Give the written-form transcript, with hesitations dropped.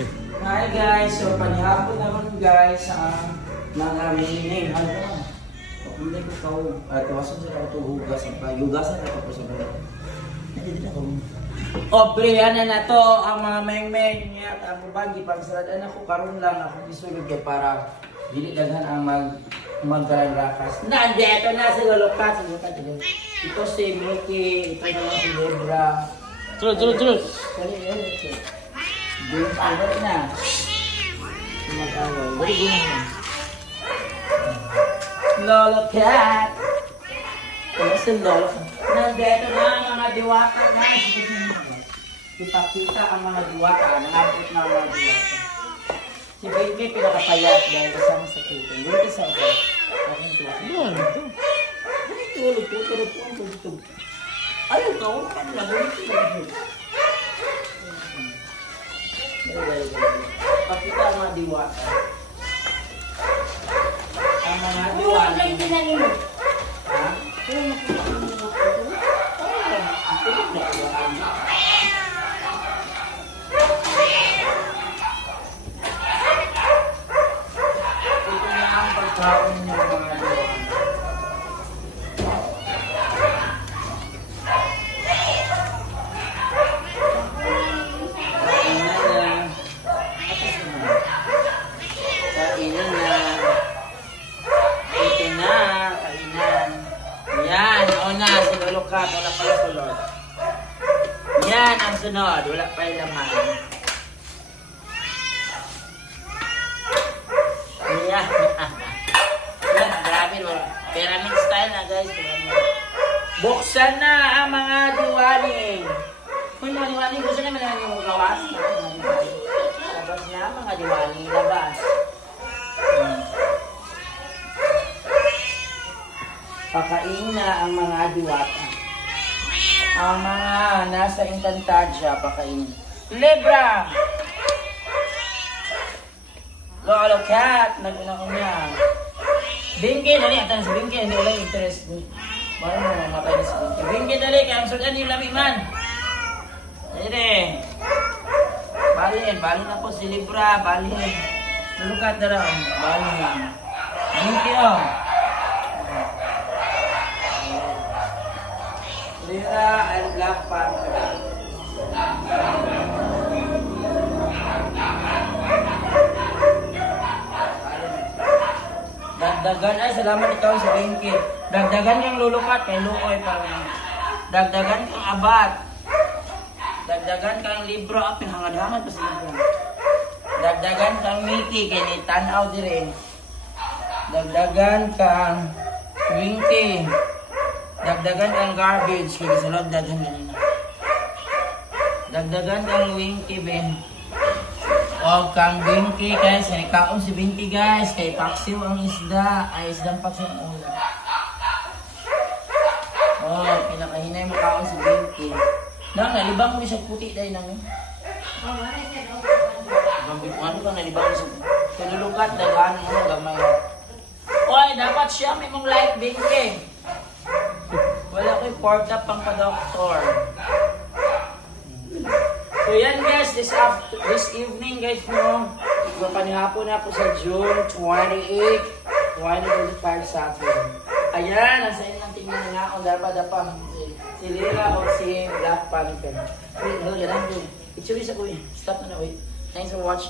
Hi guys, so panihapon naman guys ang mga meaning. Ano ba? Hindi ko ikaw, tuwasan sila ito hugasan ako po sa mga. Hindi na ako. Obre, ano na to, ang mga meng-meng niya, ang bagi, pagsaradan ako, karoon lang ako isulog kay para dili daghan ang magkarakas. Nandito na si Lolokat, ito si Milky, ito na si Lebra. Terus. Kali yun, ito. Doon pa na. Mag-awal. Balik yun. Lolokat. Ito si Lolokat. Nandito na ang mga diwata na. Ipakita ang mga diwata. Nangabot na ang mga diwata. Si Baby pinakapayat dahil kasama sa kitchen. Dito sa ako. Aking tuwa. Ano ito? Tulog po. Tulog po ang tulog. Ayaw ka. Huwag ka nila. Balik. Pakita ang mga diwata. Ang mga diwata. Ha? Ito na ang pagkaon ng mga diwata. Wala pala sulod. Yan ang sunod. Wala pa yung laman. Yan. Yan. Grabe. Pyramid style na guys. Buksan na ang mga diwali. Kung mga diwali, gusto naman lang yung gawas. Labas na mga diwali. Labas. Pakain na ang mga diwata. Ang mga nasa Encantadia, pakain. Libra! Lolokat! Naguna ko niya. Bingke, dali. Atan si Bingke, hindi wala interest. Marang mo matay na si Bingke. Bingke, dali. Kaya ang sudan yung lami man. Dali. Balin na po si Libra. Balin. Lolokat na lang. Balin. Bingke, oh. Lira and Black Panther. Dagdagan ay salamat ikaw sa Bingki. Dagdagan yung lulukat kay Lukoy parang. Dagdagan kang abat. Dagdagan kang libro at pinangad-hangad pa sa libro. Dagdagan kang Mickey kay ni tanaw dire. Dagdagan kang Winky. Dagdagan kang garbage kaya salod daghan ganina. Dagdagan kang Winky ben. O kang Winky guys, ay kaon si Winky guys, kay paksiw ang isda, ay isdang paksiw ang ulam. O, pinakahinay mo kaon si Winky. Nang nalibang mo sa puti dahil nang. Ano kang nalibang mo sa pinulukat, daghan mo gamay. Oy, dapat siya may mong like Winky. Wala ko'y pork up pang pa-doktor. So yan guys, this evening guys no, panihapon na po sa June 28, 2025 Saturday. Ayan, nasa inyo ng tingnan nga kung dapat si Lira o si Black Panther. Wait, no, yan lang. It's really sa kuya. Stop na na, wait. Thanks for watching.